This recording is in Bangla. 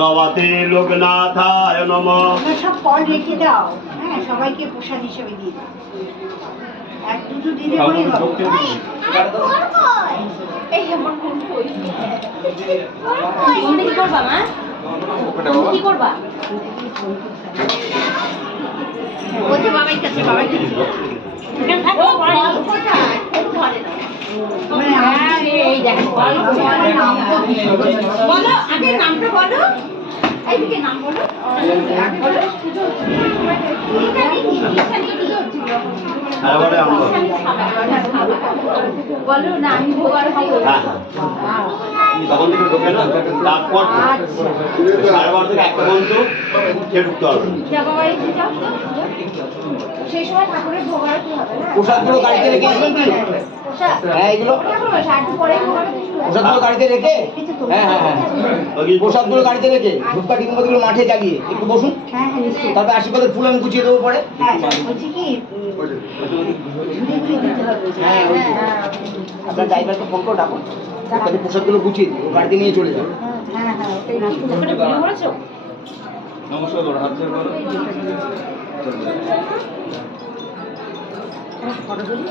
ভগবতে লোকনাথায় নমঃ। সব ফল রেখে দাও, হ্যাঁ, সবাইকে প্রসাদ হিসেবে দিয়ে দাও। এক দুটো দিলে পরেই হবে। এই আমার কোন কই কোন কি করবা মা কি করবা বলছে বাবার কাছে, বাবার কাছে। এখানে থাকো ফল কোথায় ধরে না মানে এই দেখো ফল বলো আগে নামটা বলো এইদিকে নাম বলো আগে বলো বলো না আমি ভোগার খাবো তখন থেকে ঢোকে না, তারপর সাড়ে বারো থেকে একটা পর্যন্ত খেয়ে ঢুকতে হবে। সেই সময় ঠাকুরের ভোগার কি হবে না প্রসাদগুলো গাড়িতে রেখে আসবেন কি? হ্যাঁ এইগুলো প্রসাদগুলো গাড়িতে রেখে, হ্যাঁ হ্যাঁ হ্যাঁ প্রসাদগুলো গাড়িতে রেখে ধূপকাঠি কুমোরগুলো মাঠে জ্বালিয়ে একটু বসুন, হ্যাঁ হ্যাঁ নিশ্চয়ই। তারপরে আশীর্বাদের ফুল আমি গুছিয়ে দেবো পরে। হ্যাঁ বলছি কি ঘুরে ঘুরে দিতে হবে। হ্যাঁ ওই তো। আপনার ড্রাইভারকে ফোন করে ডাকুন, তাহলে প্রসাদগুলো গুছিয়ে দিই, ও গাড়িতে নিয়ে চলে যাবে। হ্যাঁ হ্যাঁ ওটাই না। নমস্কার করো, হাত ছেড়ে করো। ফটো তুলি।